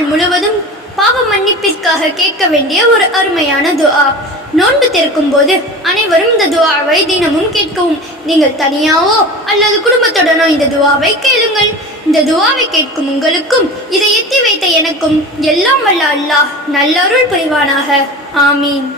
ரமலான் முழுவதும் பாவ மன்னிப்பிற்காக கேட்க வேண்டிய ஒரு அருமையான துஆ. நோன்பு திறக்கும் போது அனைவரும் இந்த துவாவை தினமும் கேட்கவும். நீங்கள் தனியாவோ அல்லது குடும்பத்துடனோ இந்த துவாவை கேளுங்கள். இந்த துவாவை கேட்கும் உங்களுக்கும் இதை எத்தி வைத்த எனக்கும் எல்லாம் வல்ல அல்லாஹ் நல்லருள் புரிவானாக. ஆமீன்.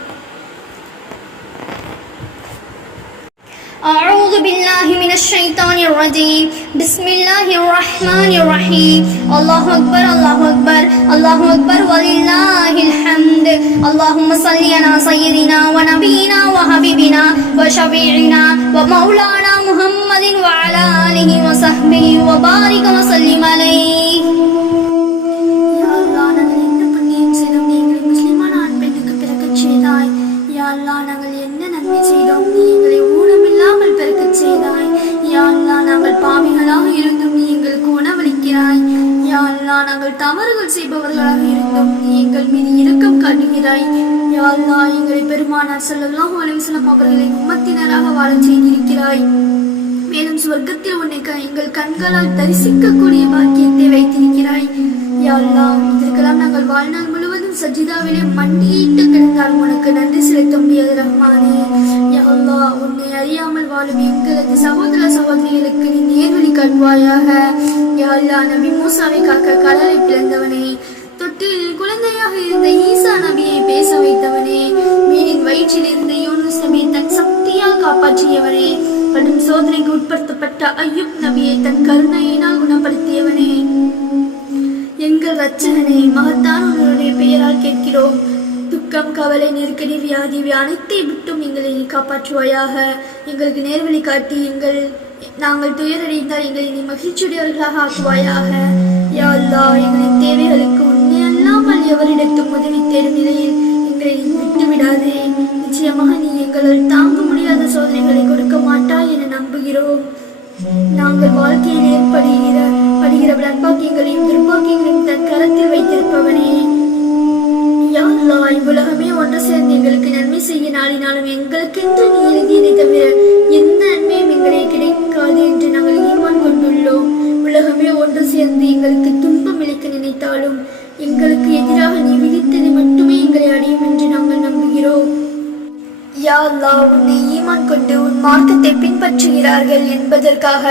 أعوذ بالله من الشيطان الرجيم بسم الله الرحمن الرحيم الله أكبر الله أكبر الله أكبر ولله الحمد اللهم صل على سيدنا ونبينا وحبيبنا وشفيعنا ومولانا محمد وعلى آله وصحبه وبارك وسلم عليه யா அல்லாஹ் நாங்கள் என்ன புண்ணியம் செய்தோம் நீ நாங்கள் பாவிகளாக இருந்தும் நீ எங்களுக்கு உணவளிக்கிறாய் யா நாங்கள் தவறுகள் செய்பவர்களாக இருந்தும் நீ எங்கள் மீது இரக்கம் காட்டுகிறாய். யாழ்லா எங்களை பெருமானார் ஸல்லல்லாஹு அலுவலம் அவர்களை உமத்தினராக உம்மத்தினராக வாழச் செய்திருக்கிறாய். மேலும் சொர்க்கத்தில் உன்னை எங்கள் கண்களால் தரிசிக்கக்கூடிய பாக்கியத்தை வைத்திருக்கிறாய். யா இதற்கெல்லாம் நாங்கள் வாழ்நாள் முழுவதும் சஜிதாவிலே மண்டியிட்டு கிடந்தால் உனக்கு நன்றி செலுத்த முடியாது ரஹ்மானே. யா உன்னை அறியாமல் வாழும் எங்களது சகோதர சகோதரிகளுக்கு நீ நேர்வழி காட்டுவாயாக. யாழ்லா நபி மூசாவை காக்க கடலை பிளந்தவனே. தொட்டிலில் குழந்தையாக இருந்த ஈசா நபியை பேச வைத்தவனே. மீனின் வயிற்றில் இருந்த யோனு நபியை தன் சக்தியால் காப்பாற்றியவனே. கடும் சோதனைக்கு உட்படுத்தப்பட்ட ஐயூப் நபியை தன் கருணையினால் குணப்படுத்தியவனே. எங்கள் ரச்சகனே மகத்தான் உன்னுடைய பெயரால் கேட்கிறோம். துக்கம் கவலை நெருக்கடி வியாதி அனைத்தை விட்டும் எங்களை நீ காப்பாற்றுவாயாக. எங்களுக்கு நேர்வழி காட்டி எங்கள் நாங்கள் துயரடைந்தால் எங்களை நீ மகிழ்ச்சியுடையவர்களாக ஆக்குவாயாக. யா எங்களின் தேவைகளுக்கு உன்னை அல்லாமல் எவரிடத்தும் உதவி தேடும் நிலையில் எங்களை விட்டுவிடாதே. விட்டு விடாதே நிச்சயமாக நீ எங்களால் தாங்கும் முடியாத சோதனைகளை கொடுக்க மாட்டாய் என நம்புகிறோம். நாங்கள் வாழ்க்கையில் ஏற்படுகிற படுகிற நற்பாக்கியங்களையும் துர்பாக்கியங்களையும் தன் கரத்தில் வைத்திருப்பவனே. யா இவ்வுலகமே ஒன்று சேர்ந்து எங்களுக்கு நன்மை செய்ய எங்களுக்கு எங்களுக்கென்று நீ எழுதியதை தவிர எந்த நன்மையும் எங்களே கிடைக்காது என்று நாங்கள் ஈமான் கொண்டுள்ளோம். உலகமே ஒன்று சேர்ந்து எங்களுக்கு துன்பம் இழைக்க நினைத்தாலும் எங்களுக்கு எதிராக நீ விதித்ததை மட்டுமே எங்களை அடையும் என்று நாங்கள் நம்புகிறோம். யா உன்னை ஈமான் கொண்டு உன் மார்க்கத்தை பின்பற்றுகிறார்கள் என்பதற்காக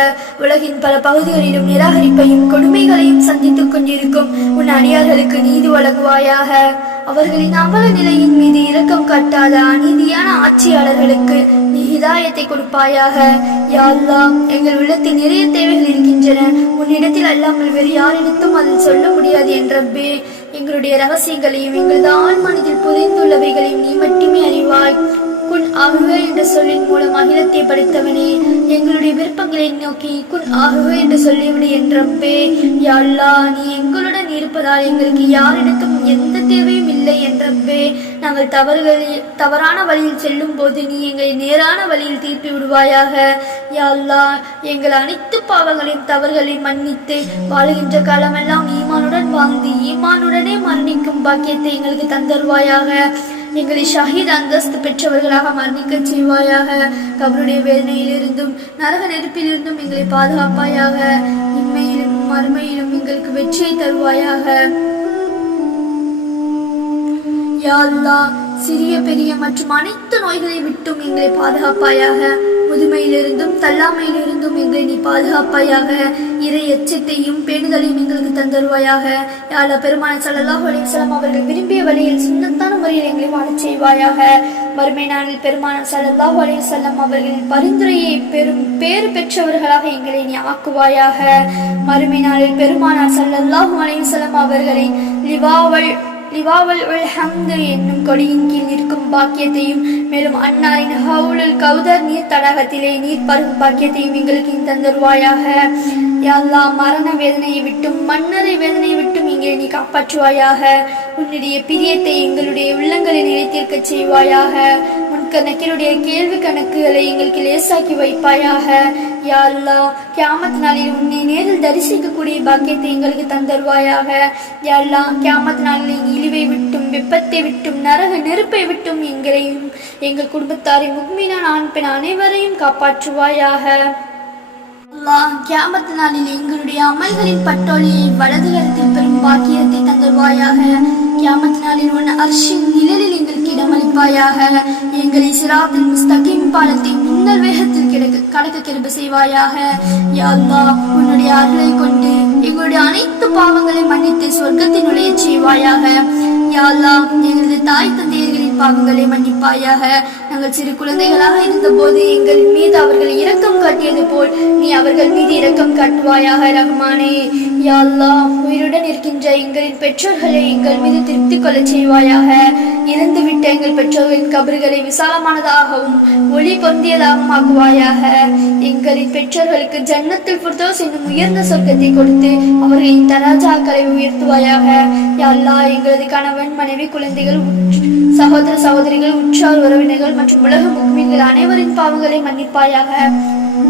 உலகின் பல பகுதிகளிலும் நிராகரிப்பையும் கொடுமைகளையும் சந்தித்துக் கொண்டிருக்கும் உன் அடியார்களுக்கு நீதி வழங்குவாயாக. அவர்களின் அவல நிலையின் மீது இரக்கம் காட்டாத அநீதியான ஆட்சியாளர்களுக்கு நீ ஹிதாயத்தை கொடுப்பாயாக. யா எங்கள் உள்ளத்தில் நிறைய தேவைகள் இருக்கின்றன. உன்னிடத்தில் அல்லாமல் வேறு யாரிடத்தும் அதில் சொல்ல முடியாது என்றபே எங்களுடைய ரகசியங்களையும் எங்களது ஆழ் மனதில் புதைந்துள்ளவைகளையும் நீ அகிலத்தை படைத்தவனே எங்களுடைய விருப்பங்களை நோக்கி குன் ஆகவே என்று சொல்லிவிடு என்றப்பே யா நீ எங்களுடன் இருப்பதால் எங்களுக்கு யாரிடத்தும் எந்த தேவையும் இல்லை. நாங்கள் தவறுகளில் தவறான வழியில் செல்லும் போது நீ எங்களை நேரான வழியில் தீர்ப்பி விடுவாயாக. யாழ்லா எங்கள் அனைத்து பாவங்களையும் தவறுகளையும் மன்னித்து வாழுகின்ற காலமெல்லாம் ஈமானுடன் வாழ்ந்து ஈமானுடனே மரணிக்கும் பாக்கியத்தை எங்களுக்கு தந்தருவாயாக. எங்களை ஷஹீத் அந்தஸ்து பெற்றவர்களாக மரணிக்க செய்வாயாக. கபருடைய வேதனையிலிருந்தும் நரக நெருப்பிலிருந்தும் எங்களை பாதுகாப்பாயாக. இம்மையிலும் மறுமையிலும் எங்களுக்கு வெற்றியை தருவாயாக. யாழ்தா சிறிய பெரிய மற்றும் அனைத்து நோய்களை விட்டும் எங்களை பாதுகாப்பாயாக முதுமையிலிருந்தும் தள்ளாமையிலிருந்தும் எங்களை நீ பாதுகாப்பாயாக இறை எச்சத்தையும் பேணுதலையும் எங்களுக்கு தந்தருவாயாக. யாழ பெருமான சல்லாஹ் அலைஹி அவர்கள் விரும்பிய வழியில் சுண்ணத்தான முறையில் எங்களை வாழச் செய்வாயாக. மறுமை நாளில் பெருமான சல்லாஹ் அலைஹி அவர்களின் பரிந்துரையை பெரும் பேறு பெற்றவர்களாக எங்களை நீ ஆக்குவாயாக. மறுமை நாளில் பெருமானார் சல்லல்லாஹு அலைஹி அவர்களின் லிவாவல் லிவாவல் உல் ஹம்து என்னும் கொடியின் கீழ் நிற்கும் பாக்கியத்தையும் மேலும் அன்னாரின் ஹவுலுல் கௌதர் நீர் தடாகத்திலே நீர் பருகும் பாக்கியத்தையும் எங்களுக்கு நீ தந்தருவாயாக. யா மரண வேதனையை விட்டும் மன்னரை வேதனையை விட்டும் எங்களை நீ காப்பாற்றுவாயாக. உன்னுடைய பிரியத்தை எங்களுடைய உள்ளங்களில் நிலைத்திருக்க செய்வாயாக. கணக்கினுடைய கேள்வி கணக்குகளை எங்களுக்கு லேசாக்கி வைப்பாயாக. யா அல்லாஹ் கியாமத் நாளில் உன்னை நேரில் தரிசிக்கக்கூடிய பாக்கியத்தை எங்களுக்கு தந்தருவாயாக. யா அல்லாஹ் கியாமத் நாளில் இழிவை விட்டும் வெப்பத்தை விட்டும் நரக நெருப்பை விட்டும் எங்களையும் எங்கள் குடும்பத்தாரை முக்மீனான ஆண் பெண் அனைவரையும் காப்பாற்றுவாயாக. அல்லாஹ் கியாமத் நாளில் எங்களுடைய அமல்களின் பட்டோலியை வலது கருத்தில் பெறும் பாக்கியத்தை தந்தருவாயாக. கியாமத் நாளில் உன் அர்ஷின் நிழலில் இடமளிப்பாயாக எங்களை சிராத்தில் முஸ்தகிம் பாலத்தை மின்னல் வேகத்தில் கிடக்க கடக்க கிருப செய்வாயாக. யா உன்னுடைய அருளை கொண்டு எங்களுடைய அனைத்து பாவங்களை மன்னித்து சொர்க்கத்தில் நுழைய செய்வாயாக. யாழ்லா எங்களது தாய் தந்தையர்களின் பாவங்களை மன்னிப்பாயாக. நாங்கள் சிறு குழந்தைகளாக இருந்தபோது எங்கள் மீது அவர்கள் இரக்கம் காட்டியது போல் நீ அவர்கள் மீது இரக்கம் காட்டுவாயாக ரஹ்மானே. யாழ்லா உயிருடன் இருக்கின்ற எங்களின் பெற்றோர்களை எங்கள் மீது திருப்தி கொள்ள செய்வாயாக. இறந்துவிட்ட எங்கள் பெற்றோர்களின் கபர்களை விசாலமானதாகவும் ஒளி பொந்தியதாகவும் ஆக்குவாயாக. எங்களின் பெற்றோர்களுக்கு ஜன்னத்தில் புர்தோஸ் என்னும் உயர்ந்த சொர்க்கத்தை கொடுத்து அவர்களின் தராஜாக்களை உயர்த்துவாயாக. யாழ்லா எங்களது கணவன் மனைவி குழந்தைகள் சகோதர சகோதரிகள் உற்றார் உறவினர்கள் மற்றும் உலக முக்மீன்கள் அனைவரின் பாவங்களை மன்னிப்பாயாக.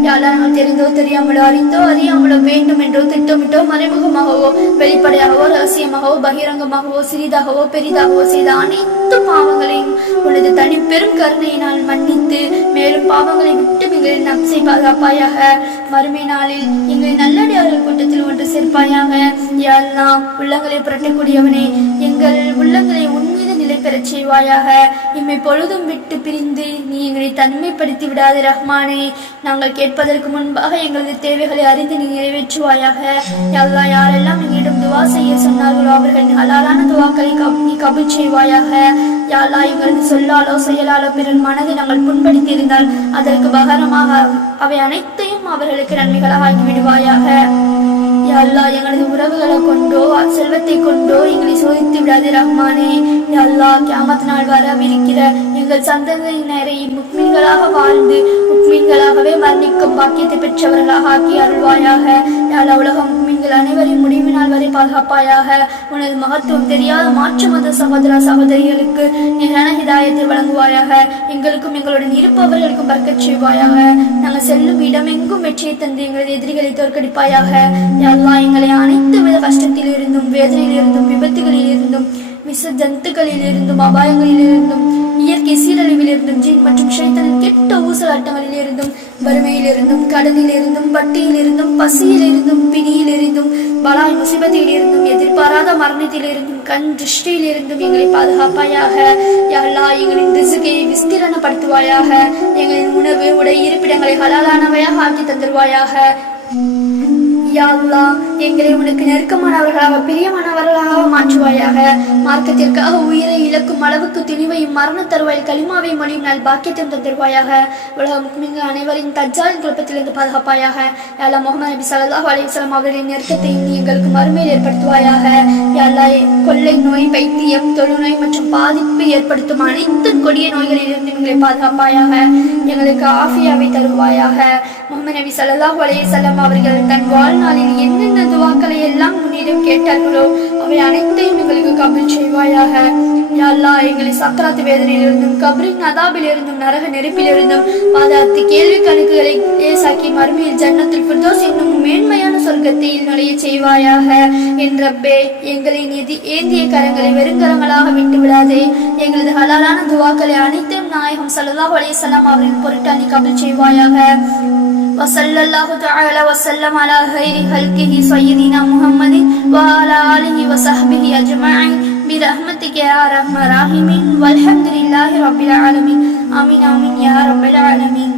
யாரெல்லாம் தெரிந்தோ தெரியாமலோ அறிந்தோ அறியாமலோ வேண்டும் என்றோ திட்டமிட்டோ மறைமுகமாகவோ வெளிப்படையாகவோ ரகசியமாகவோ பகிரங்கமாகவோ சிறிதாகவோ பெரிதாகவோ செய்த அனைத்து பாவங்களையும் உனது தனி பெரும் கருணையினால் மன்னித்து மேலும் பாவங்களை விட்டு எங்களின் நப்சை பாதுகாப்பாயாக. மறுமை நாளில் எங்களை நல்லடியார்கள் கூட்டத்தில் ஒன்று சேர்ப்பாயாக. யாரெல்லாம் உள்ளங்களை புரட்டக்கூடியவனே எங்கள் உள்ளங்களை நிலை பெறச் செய்வாயாக இம்மை பொழுதும் விட்டு பிரிந்து நீ எங்களை தனிமைப்படுத்தி விடாது ரஹ்மானே. நாங்கள் கேட்பதற்கு முன்பாக எங்களது தேவைகளை அறிந்து நீ நிறைவேற்றுவாயாக. எல்லா யாரெல்லாம் எங்களிடம் துவா செய்ய சொன்னார்களோ அவர்கள் ஹலாலான துவாக்களை கப்- நீ கபூல் செய்வாயாக. யாழ்லா எங்களது சொல்லாலோ செயலாலோ பிறர் மனதை நாங்கள் புண்படுத்தியிருந்தால் அதற்கு பகரமாக அவை அனைத்தையும் அவர்களுக்கு நன்மைகளாக ஆக்கி அல்லா எங்களது உறவுகளை கொண்டோ செல்வத்தை கொண்டோ எங்களை சோதித்து விடாது ரஹ்மானே. அல்லா கியாமத் நாள் வரவிருக்கிற எங்கள் சந்ததியினரை முக்மீன்களாக வாழ்ந்து முக்மீன்களாகவே மரணிக்கும் பாக்கியத்தை பெற்றவர்களாக ஆக்கி அருள்வாயாக. உலகம் முக்மீன்கள் அனைவரின் முடிவினால் பாதுகாப்பாயாக உனது மகத்துவம் தெரியாத மாற்று மத சகோதர சகோதரிகளுக்கு நிகரான ஹிதாயத்தை வழங்குவாயாக. எங்களுக்கும் எங்களுடன் இருப்பவர்களுக்கும் பறக்கச் செய்வாயாக. நாங்கள் செல்லும் இடமெங்கும் வெற்றியை தந்து எங்களது எதிரிகளை தோற்கடிப்பாயாக. எல்லாம் எங்களை அனைத்து வித கஷ்டத்தில் இருந்தும் வேதனையில் இருந்தும் விபத்துகளில் இருந்தும் விச ஜந்துக்களில் இருந்தும் அபாயங்களில் இருந்தும் இயற்கை சீரழிவில் இருந்தும் ஜீன் மற்றும் ஷைத்தனின் கெட்ட ஊசலாட்டங்களில் இருந்தும் வறுமையில் இருந்தும் கடனில் இருந்தும் பட்டியில் இருந்தும் பசியில் இருந்தும் பிணியில் இருந்தும் பலாய் முசிபத்தில் இருந்தும் எதிர்பாராத மரணத்தில் இருந்தும் கண் திருஷ்டியில் இருந்தும் எங்களை பாதுகாப்பாயாக யா எங்களின் ரிசுகை விஸ்திரணப்படுத்துவாயாக எங்களின் உணவு உடை இருப்பிடங்களை ஹலாலானவையாக ஆக்கி தந்துருவாயாக. யா எங்களை உனக்கு நெருக்கமானவர்களாக பிரியமானவர்களாக மாற்றுவாயாக. மார்க்கத்திற்காக உயிரை இழக்கும் அளவுக்கு துணிவையும் மரண தருவாயில் களிமாவை மொழியும் நாள் பாக்கியத்தையும் தந்திருவாயாக உலகம் முக்மிங்க அனைவரின் தஜ்ஜாலின் குழப்பத்திலிருந்து பாதுகாப்பாயாக. யாலா முகமது நபி ஸல்லல்லாஹு அலைஹி அவர்களின் நெருக்கத்தை நீ எங்களுக்கு மறுமையில் ஏற்படுத்துவாயாக. யா கொள்ளை நோய் பைத்தியம் தொழுநோய் மற்றும் பாதிப்பு ஏற்படுத்தும் அனைத்து கொடிய நோய்களிலிருந்து எங்களை பாதுகாப்பாயாக. எங்களுக்கு ஆஃபியாவை தருவாயாக. முகமது நபி சலல்லாஹ் அலையம் அவர்கள் தன் நாளில் என்னென்ன துவாக்களை எல்லாம் உன்னிடம் கேட்டார்களோ அவை அனைத்தையும் எங்களுக்கு கபில் செய்வாயாக. யா எங்களை சக்கராத்து வேதனையிலிருந்தும் கபரின் அதாபிலிருந்தும் நரக நெருப்பிலிருந்தும் பாதாத்து கேள்வி கணக்குகளை லேசாக்கி மறுமையில் ஜன்னத்தில் ஃபிர்தௌஸ் என்னும் மேன்மையான சொர்க்கத்தில் நுழைய செய்வாயாக என் ரப்பே எங்களின் எதி ஏந்திய கரங்களை வெறுங்கரங்களாக விட்டு விடாதே எங்களது ஹலாலான துவாக்களை அனைத்தையும் நாயகம் ஸல்லல்லாஹு அலைஹி வஸல்லம் அவர்களின் பொருட்டு நீ கபூல் செய்வாயாக وصلى الله تعالى وسلم على خير خلقه سيدنا محمد وعلى آله وصحبه أجمعين برحمتك يا أرحم الراحمين والحمد لله رب العالمين آمين آمين يا رب العالمين